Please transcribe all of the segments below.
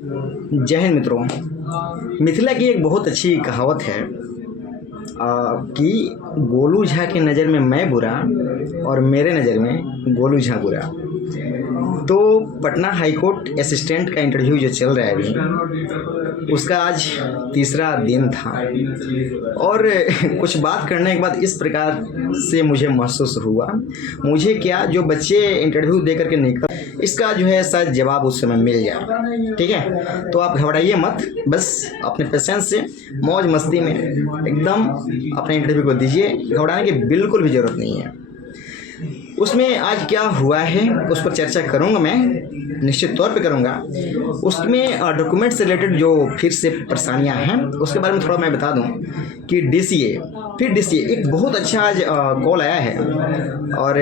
जय हिंद मित्रों। मिथिला की एक बहुत अच्छी कहावत है कि गोलू झा की नज़र में मैं बुरा और मेरे नज़र में गोलू झा बुरा। तो पटना हाईकोर्ट असिस्टेंट का इंटरव्यू जो चल रहा है अभी, उसका आज तीसरा दिन था और कुछ बात करने के बाद इस प्रकार से मुझे महसूस हुआ, मुझे क्या जो बच्चे इंटरव्यू दे करके निकल, इसका जो है शायद जवाब उस समय मिल जाए। ठीक है, तो आप घबराइए मत, बस अपने पेशेंस से मौज मस्ती में एकदम अपने इंटरव्यू को दीजिए। घबराने की बिल्कुल भी ज़रूरत नहीं है। उसमें आज क्या हुआ है उस पर चर्चा करूंगा, मैं निश्चित तौर पे करूंगा। उसमें डॉक्यूमेंट से रिलेटेड जो फिर से परेशानियां हैं उसके बारे में थोड़ा मैं बता दूं कि डीसीए एक बहुत अच्छा आज कॉल आया है और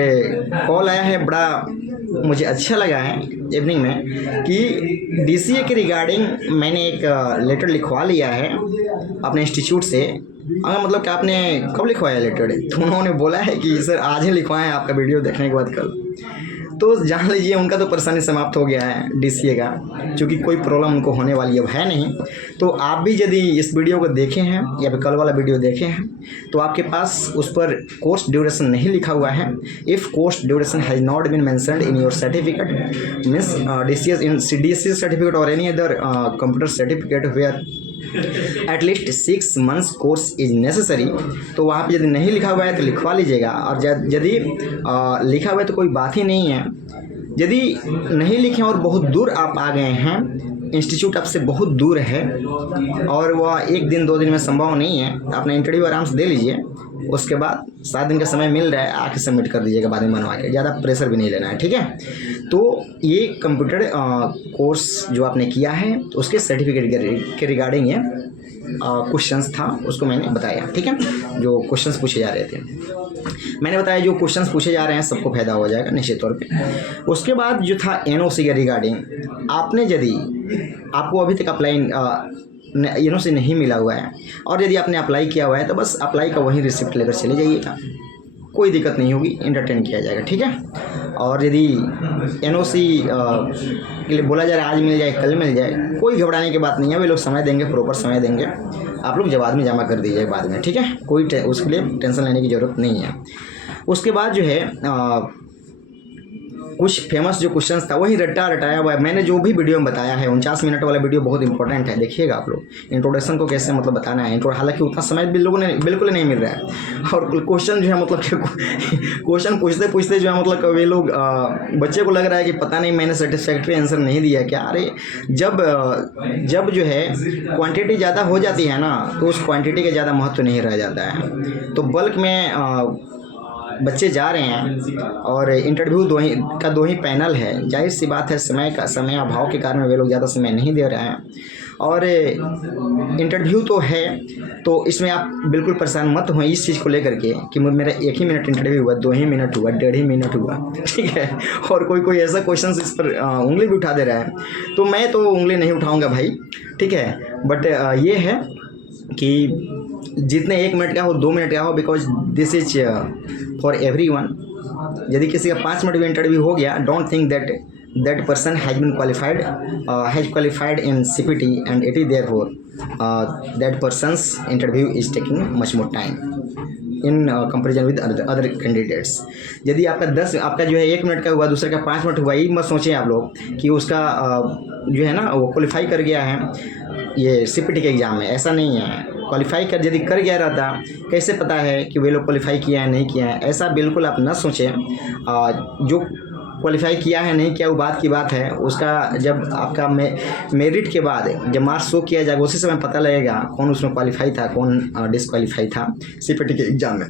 कॉल आया है, बड़ा मुझे अच्छा लगा है इवनिंग में कि डीसीए के रिगार्डिंग मैंने एक लेटर लिखवा लिया है अपने इंस्टीट्यूट से। मतलब कि आपने कब लिखवाया लेटर? तो उन्होंने बोला है कि सर आज ही लिखवाएं, आपका वीडियो देखने के बाद कल। तो जान लीजिए उनका तो परेशानी समाप्त हो गया है डीसीए का, क्योंकि कोई प्रॉब्लम उनको होने वाली अब है नहीं। तो आप भी यदि इस वीडियो को देखे हैं या फिर कल वाला वीडियो देखे हैं तो आपके पास उस पर कोर्स ड्यूरेशन नहीं लिखा हुआ है। If course duration has not been mentioned in your certificate means DCS certificate और any other computer certificate where at least 6 months course is necessary, तो वहाँ पे यदि नहीं लिखा हुआ है तो लिखवा लीजिएगा। और यदि लिखा हुआ है तो कोई बात ही नहीं है। यदि नहीं लिखे और बहुत दूर आप आ गए हैं, इंस्टीट्यूट आपसे बहुत दूर है और वह 1 दिन 2 दिन में संभव नहीं है, अपना इंटरव्यू आराम से दे लीजिए। उसके बाद 7 दिन का समय मिल रहा है, आके सबमिट कर दीजिएगा बाद में बनवा के, ज़्यादा प्रेशर भी नहीं लेना है। ठीक है, तो ये कंप्यूटर कोर्स जो आपने किया है उसके सर्टिफिकेट के रिगार्डिंग ये क्वेश्चंस था, उसको मैंने बताया। ठीक है, जो क्वेश्चंस पूछे जा रहे थे मैंने बताया, जो क्वेश्चंस पूछे जा रहे हैं सबको फायदा हो जाएगा निश्चित तौर पे। उसके बाद जो था एनओसी के रिगार्डिंग, आपने यदि आपको अभी तक अप्लाई एनओसी नहीं मिला हुआ है और यदि आपने अप्लाई किया हुआ है तो बस अप्लाई का वही रिसिप्ट लेकर चले जाइएगा, कोई दिक्कत नहीं होगी, एंटरटेन किया जाएगा। ठीक है, और यदि एनओसी के लिए बोला जा रहा है आज मिल जाए कल मिल जाए, कोई घबराने की बात नहीं है। वे लोग समय देंगे, प्रॉपर समय देंगे, आप लोग जवाब में जमा कर दीजिए बाद में। ठीक है, कोई उसके लिए टेंशन लेने की ज़रूरत नहीं है। उसके बाद जो है कुछ फेमस जो क्वेश्चंस था वही रटाया हुआ है। मैंने जो भी वीडियो में बताया है 49 मिनट वाला वीडियो बहुत इंपॉर्टेंट है, देखिएगा आप लोग। इंट्रोडक्शन को कैसे मतलब बताना है, हालांकि उतना समय भी लोगों ने बिल्कुल नहीं मिल रहा है। और क्वेश्चन जो है मतलब क्वेश्चन पूछते पूछते जो है मतलब वे लोग बच्चे को लग रहा है कि पता नहीं मैंने सेटिस्फैक्ट्री आंसर नहीं दिया क्या। अरे जब जो है क्वान्टिटी ज़्यादा हो जाती है ना तो उस क्वान्टिटी का ज़्यादा महत्व नहीं रह जाता है। तो बल्क में बच्चे जा रहे हैं और इंटरव्यू दो ही पैनल है, जाहिर सी बात है समय अभाव के कारण वे लोग ज़्यादा समय नहीं दे रहे हैं। और इंटरव्यू तो है, तो इसमें आप बिल्कुल परेशान मत हो इस चीज़ को लेकर के कि मेरा 1 ही मिनट इंटरव्यू हुआ, 2 ही मिनट हुआ, 1.5 मिनट हुआ। ठीक है, और कोई ऐसा क्वेश्चन इस पर उंगली भी उठा दे रहा है, तो मैं तो उंगली नहीं उठाऊँगा भाई। ठीक है, बट ये है कि जितने 1 मिनट का हो 2 मिनट का हो, because this is for everyone. यदि किसी का 5 मिनट में इंटरव्यू हो गया, don't think that person has been qualified in CPT and it is therefore that person's interview is taking much more time in comparison with other candidates. यदि आपका जो है 1 मिनट का हुआ, दूसरे का 5 मिनट हुआ, ये मत सोचें आप लोग कि उसका जो है ना वो क्वालिफाई कर गया है ये CPT के एग्ज़ाम में। ऐसा नहीं है, क्वालिफाई यदि कर गया रहता, कैसे पता है कि वे लोग क्वालिफाई किया है नहीं किया है? ऐसा बिल्कुल आप न सोचें। जो क्वालिफाई किया है नहीं किया वो बात की बात है, उसका जब आपका मेरिट के बाद जब मार्क्स शो किया जाएगा उसी समय पता लगेगा कौन उसमें क्वालिफाई था कौन डिसक्वालीफाई था CPT के एग्ज़ाम में।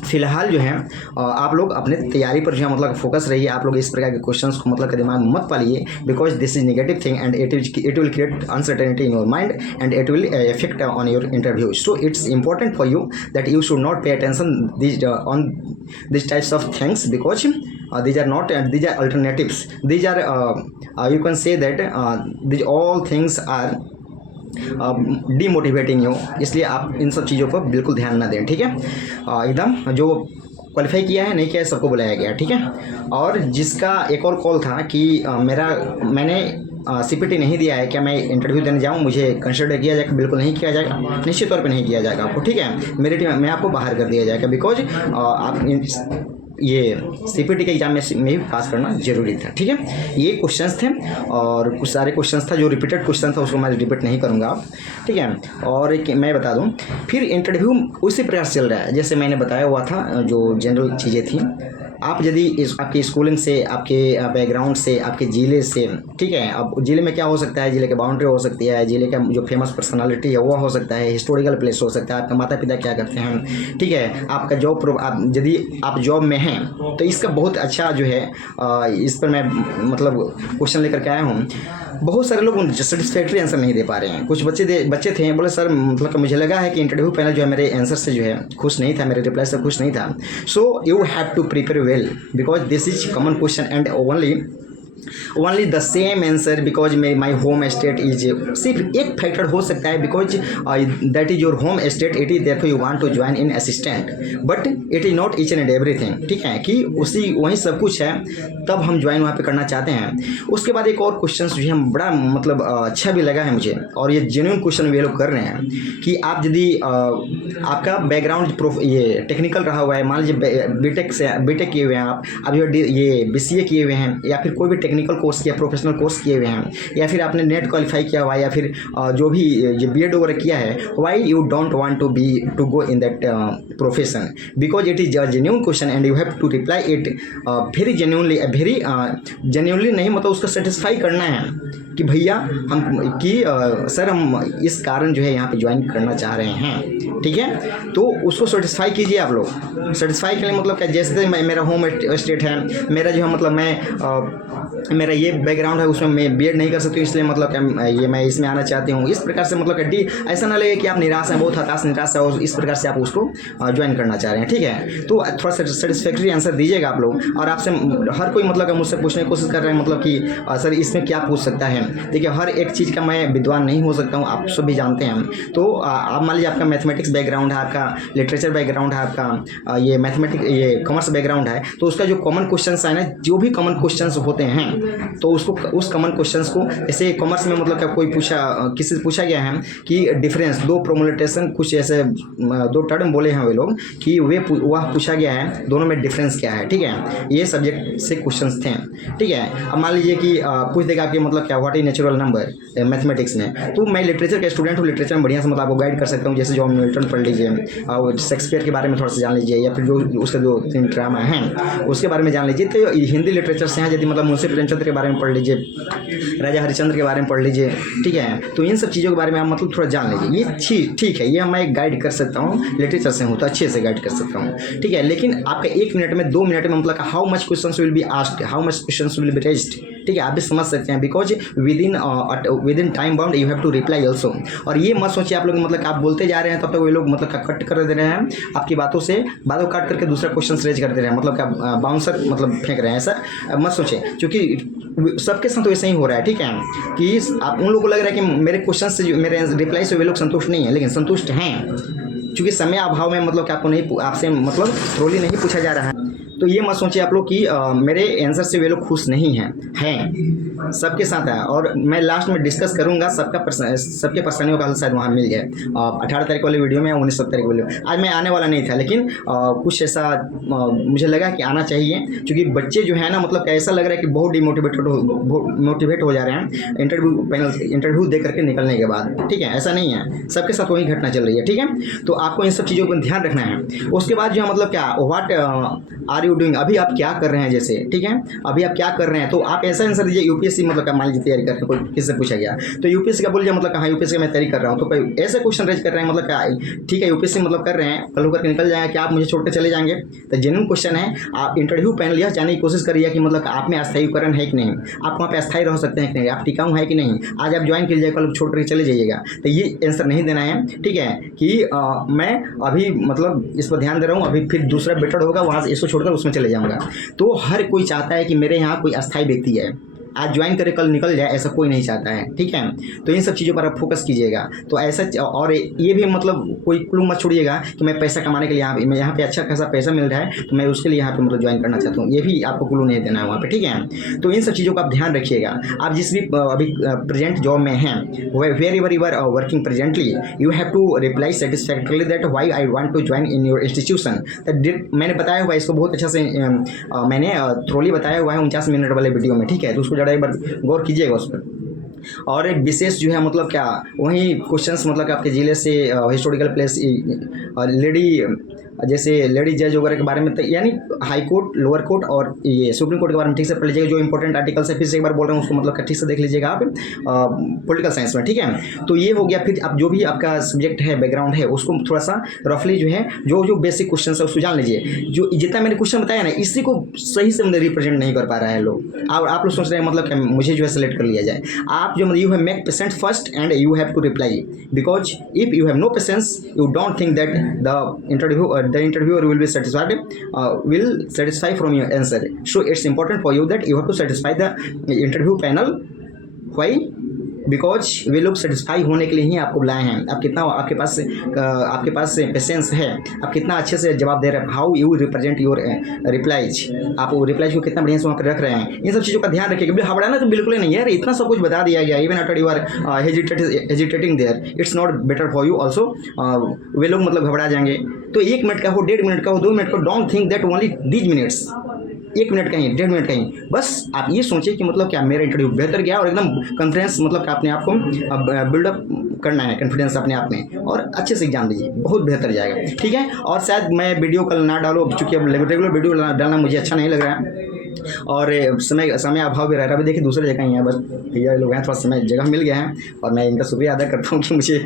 फिलहाल जो है आप लोग अपने तैयारी पर जो है मतलब फोकस रहिए। आप लोग इस प्रकार के क्वेश्चंस को मतलब दिमाग में मत पालिए, because this is negative thing and it will create uncertainty in your mind and it will effect on your interview. So it's important for you that you should not pay attention on these types of things because these are alternatives. These are you can say that these all things are demotivating हो, इसलिए आप इन सब चीज़ों पर बिल्कुल ध्यान ना दें। ठीक है, एकदम जो क्वालिफाई किया है नहीं किया है सबको बुलाया गया। ठीक है, और जिसका एक और कॉल था कि मैंने CPT नहीं दिया है, क्या मैं इंटरव्यू देने जाऊँ, मुझे कंसिडर किया जाएगा? बिल्कुल नहीं किया जाएगा, निश्चित तौर पे नहीं किया जाएगा आपको, ठीक है। मेरी टीम में आपको बाहर कर दिया जाएगा, बिकॉज आप ये CPT के एग्जाम में भी पास करना जरूरी था, ठीक है। ये क्वेश्चंस थे और कुछ सारे क्वेश्चंस था जो रिपीटेड क्वेश्चन था, उसको मैं रिपीट नहीं करूँगा, ठीक है। और एक मैं बता दूँ, फिर इंटरव्यू उसी प्रकार से चल रहा है जैसे मैंने बताया हुआ था, जो जनरल चीज़ें थी। आप यदि आपकी स्कूलिंग से, आपके बैकग्राउंड से, आपके ज़िले से, ठीक है। अब ज़िले में क्या हो सकता है, ज़िले के बाउंड्री हो सकती है, ज़िले का जो फेमस पर्सनालिटी है वो हो सकता है, हिस्टोरिकल प्लेस हो सकता है, आपके माता पिता क्या करते हैं, ठीक है। आपका जॉब, आप यदि आप जॉब में हैं तो इसका बहुत अच्छा जो है इस पर मैं मतलब क्वेश्चन लेकर के आया हूँ। बहुत सारे लोग सेटिस्फैक्ट्री आंसर नहीं दे पा रहे हैं। कुछ बच्चे थे, बोले सर मतलब मुझे लगा है कि इंटरव्यू पैनल जो है मेरे आंसर से जो है खुश नहीं था, मेरे रिप्लाई से खुश नहीं था। So you have to prepare well because this is common question and only the same answer because my home state is, सिर्फ एक फैक्टर हो सकता है because that is your home state, it is therefore you want to join in assistant, but it is not each and everything, ठीक है। कि वहीं सब कुछ है तब हम ज्वाइन वहाँ पे करना चाहते हैं। उसके बाद एक और क्वेश्चन जो है बड़ा मतलब अच्छा भी लगा है मुझे, और ये जेन्युइन क्वेश्चन वे लोग कर रहे हैं कि आप यदि आपका बैकग्राउंड ये टेक्निकल रहा हुआ है, मान लीजिए बीटेक किए हुए हैं आप जो ये BCA किए हुए हैं, या फिर कोई भी टेक्निकल कोर्स किया, प्रोफेशनल कोर्स किए हुए हैं, या फिर आपने नेट क्वालिफाई किया हुआ है, या फिर जो भी ये BEd वगैरह किया है, why you don't want to go in that profession, because it is a genuine question and you have to reply it very genuinely नहीं, मतलब उसको सेटिस्फाई करना है कि भैया हम सर हम इस कारण जो है यहाँ पे ज्वाइन करना चाह रहे हैं, ठीक है। तो उसको सेटिस्फाई कीजिए आप लोग। सेटिस्फाई के लिए मतलब क्या, जैसे मेरा होम स्टेट है, मेरा जो है मतलब मेरा ये बैकग्राउंड है, उसमें मैं BEd नहीं कर सकती हूँ, इसलिए मतलब क्या ये मैं इसमें आना चाहती हूँ, इस प्रकार से मतलब ऐसा ना लगे कि आप निराश हैं, बहुत हताश निराश है, और इस प्रकार से आप उसको ज्वाइन करना चाह रहे हैं, ठीक है। तो थोड़ा सेटिस्फैक्ट्री आंसर दीजिएगा आप लोग। और आपसे हर कोई मतलब मुझसे पूछने की कोशिश कर रहे हैं मतलब कि सर इसमें क्या पूछ सकता है। देखिए हर एक चीज़ का मैं विद्वान नहीं हो सकता हूँ, आप सब भी जानते हैं। तो आप मान लीजिए आपका मैथमेटिक्स बैकग्राउंड है, आपका लिटरेचर बैकग्राउंड है, आपका ये ये कॉमर्स बैकग्राउंड है, तो उसका जो कॉमन क्वेश्चंस है ना, जो भी कॉमन क्वेश्चंस होते हैं, तो उसको उस कॉमन क्वेश्चंस को, जैसे कॉमर्स में मतलब क्या कोई किसी से पूछा गया है कि डिफरेंस, दो प्रोमुलेटेशन, कुछ ऐसे दो टर्म बोले हैं वे लोग कि वह पूछा गया है दोनों में डिफरेंस क्या है, ठीक है। ये सब्जेक्ट से क्वेश्चंस थे, ठीक है। अब मान लीजिए कि पूछ देगा कि मतलब क्या what is natural number mathematics में, तो मैं लिटरेचर का स्टूडेंट हूँ, लिटरेचर में बढ़िया से मतलब आपको गाइड कर सकता हूँ। जैसे जॉन मिल्टन पढ़ लीजिए, और शेक्सपियर के बारे में थोड़ा सा जान लीजिए, या फिर जो उसके 2-3 ड्रामा हैं उसके बारे में जान लीजिए। तो हिंदी लिटरेचर से हैं, यदि मतलब मुंशी प्रेमचंद के बारे में पढ़ लीजिए, राजा हरिश्चंद्र के बारे में पढ़ लीजिए, ठीक है। तो इन सब चीज़ों के बारे में आप मतलब थोड़ा जान लीजिए, ये ठीक है, ये मैं गाइड कर सकता हूँ, लिटरेचर से हूँ तो अच्छे से गाइड कर सकता हूँ, ठीक है। लेकिन आपका 1 मिनट में 2 मिनट में मतलब how much questions will be asked, how much questions will be raised, ठीक है, आप भी समझ सकते हैं, because within time bound you have to reply also. और ये मत सोचिए आप लोग मतलब आप बोलते जा रहे हैं तब तक वे लोग मतलब कट कर दे रहे हैं आपकी बातों काट करके दूसरा क्वेश्चन रेज कर दे रहे हैं, मतलब क्या बाउंसर मतलब फेंक रहे हैं, ऐसा मत सोचें, क्योंकि सबके साथ वैसे ही हो रहा है, ठीक है। कि आप उन लोगों को लग रहा है कि मेरे क्वेश्चन से, मेरे रिप्लाई से वे लोग संतुष्ट नहीं है, लेकिन संतुष्ट हैं, क्योंकि समय अभाव में मतलब कि आपसे मतलब ट्रोली नहीं पूछा जा रहा है। तो ये मत सोचिए आप लोग कि मेरे आंसर से वे लोग खुश नहीं हैं, सबके साथ है। और मैं लास्ट में डिस्कस करूंगा सबके परेशानियों का हल शायद वहाँ मिल जाए 18 तारीख वाले वीडियो में या 19 तारीख वाले। आज मैं आने वाला नहीं था, लेकिन कुछ ऐसा मुझे लगा कि आना चाहिए, क्योंकि बच्चे जो है ना मतलब ऐसा लग रहा है कि बहुत मोटिवेट हो जा रहे हैं इंटरव्यू दे करके निकलने के बाद, ठीक है। ऐसा नहीं है, सबके साथ वही घटना चल रही है, ठीक है। तो आपको इन सब चीज़ों पर ध्यान रखना है। उसके बाद जो है मतलब क्या व्हाट आर यू डूइंग, अभी आप क्या कर रहे हैं, जैसे ठीक है अभी आप क्या कर रहे हैं, तो आप ऐसा आंसर दीजिए। यूपीएससी मतलब मान लीजिए तैयारी कर रहे हैं, कोई किससे पूछा गया तो यूपीएससी का बोलिए मतलब हाँ यूपीएससी में तैयारी कर रहा हूँ, तो कोई ऐसे क्वेश्चन रेज कर रहे हैं मतलब क्या, ठीक है यूपीएससी मतलब कर रहे हैं, कल होकर के निकल जाएंगे, क्या आप मुझे छोड़ के चले जाएंगे। तो जेन्युइन क्वेश्चन है, आप इंटरव्यू पैनल यह जानने की कोशिश करिए कि मतलब आप में अस्थायीकरण है कि नहीं, आप वहाँ पे अस्थायी रह सकते हैं कि नहीं, आप टिकाऊ है कि नहीं, आज आप ज्वाइन कीजिए कल छोड़ कर चले जाइएगा। तो ये आंसर नहीं देना है, ठीक है। कि मैं अभी मतलब इस पर ध्यान दे रहा हूँ, अभी फिर दूसरा बेटर होगा वहाँ से इसको छोड़कर उसमें चले जाऊँगा। तो हर कोई चाहता है कि मेरे यहाँ कोई अस्थायी व्यक्ति है, आज ज्वाइन करे कल निकल जाए, ऐसा कोई नहीं चाहता है, ठीक है। तो इन सब चीज़ों पर आप फोकस कीजिएगा। तो ऐसा और ये भी मतलब कोई क्लू मत छोड़िएगा कि मैं पैसा कमाने के लिए यहाँ पे अच्छा खासा पैसा मिल रहा है तो मैं उसके लिए यहाँ पे मतलब ज्वाइन करना चाहता हूँ, ये भी आपको क्लू नहीं देना है वहाँ पे, ठीक है। तो इन सब चीज़ों का आप ध्यान रखिएगा। आप जिस भी अभी प्रेजेंट जॉब में हैं, wherever you are working presently, you have to reply satisfactorily that why I want to join in your institution. मैंने बताया हुआ है इसको बहुत अच्छा से, मैंने थ्रोली बताया हुआ है 49 मिनट वाले वीडियो में, ठीक है। तो उसको ज़रा एक बार गौर कीजिएगा उस पर। और एक विशेष जो है मतलब क्या वही क्वेश्चंस मतलब कि आपके ज़िले से हिस्टोरिकल प्लेस, लेडी जैसे लेडी जज वगैरह के बारे में, यानी हाई कोर्ट, लोअर कोर्ट और ये सुप्रीम कोर्ट के बारे में ठीक से पढ़ लीजिएगा। जो इंपॉर्टेंट आर्टिकल्स है फिर से एक बार बोल रहा हूँ उसको मतलब ठीक से देख लीजिएगा आप पॉलिटिकल साइंस में, ठीक है। तो ये हो गया। फिर आप जो भी आपका सब्जेक्ट है, बैकग्राउंड है, उसको थोड़ा सा रफली जो है जो बेसिक क्वेश्चन है उसको जान लीजिए। जो जितना मैंने क्वेश्चन बताया ना, इसी को सही से मतलब रिप्रेजेंट नहीं कर पा रहा है लोग। आप लोग सोच रहे हैं मतलब कि मुझे जो है सेलेक्ट कर लिया जाए। आप जो you have make patient first and you have to reply, because if you have no patience you don't think that the interviewer will be satisfied, will satisfy from your answer. So it's important for you that you have to satisfy the interview panel. Why? Because वे लोग satisfy होने के लिए ही आपको बुलाए हैं। आप कितना आपके पास पेशेंस है, आप कितना अच्छे से जवाब दे रहे हैं, how you represent your replies, आप रिप्लाइज को कितना बढ़िया से वहाँ पर रख रहे हैं, इन सब चीज़ों का ध्यान रखिएगा। हबड़ाना तो बिल्कुल ही नहीं है यार, इतना सब कुछ बता दिया गया। Even after you are hesitating there, it's not better for you also. वे लोग मतलब घबरा जाएंगे। तो 1 मिनट का हो, 1.5 मिनट का हो, 2 मिनट का, don't think that only these minutes, 1 minute कहीं, 1.5 मिनट कहीं, बस आप ये सोचिए कि मतलब क्या मेरा इंटरव्यू बेहतर गया और एकदम कॉन्फिडेंस मतलब कि अपने आप को बिल्डअप करना है, कॉन्फिडेंस अपने आप में, और अच्छे से एग्जाम दीजिए, बहुत बेहतर जाएगा, ठीक है। और शायद मैं वीडियो कल ना डालो चूँकि अब रेगुलर वीडियो डालना मुझे अच्छा नहीं लग रहा है और समय अभाव भी रह रहा है। अभी देखिए दूसरे जगह ही है, बस भैया लोग हैं, थोड़ा समय जगह मिल गया है और मैं इनका शुक्रिया अदा करता हूँ कि मुझे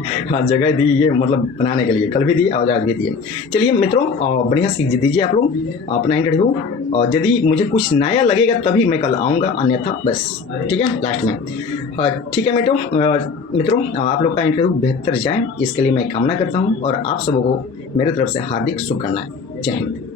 जगह दी ये मतलब बनाने के लिए, कल भी दी और आज भी दिए। चलिए मित्रों, बढ़िया सीख दीजिए आप लोग अपना इंटरव्यू, और यदि मुझे कुछ नया लगेगा तभी मैं कल आऊँगा, अन्यथा बस, ठीक है, लास्ट में। ठीक है मित्रों, आप लोग का इंटरव्यू बेहतर जाए इसके लिए मैं कामना करता हूँ और आप सबों को मेरे तरफ से हार्दिक शुभकामनाएं। जय हिंद।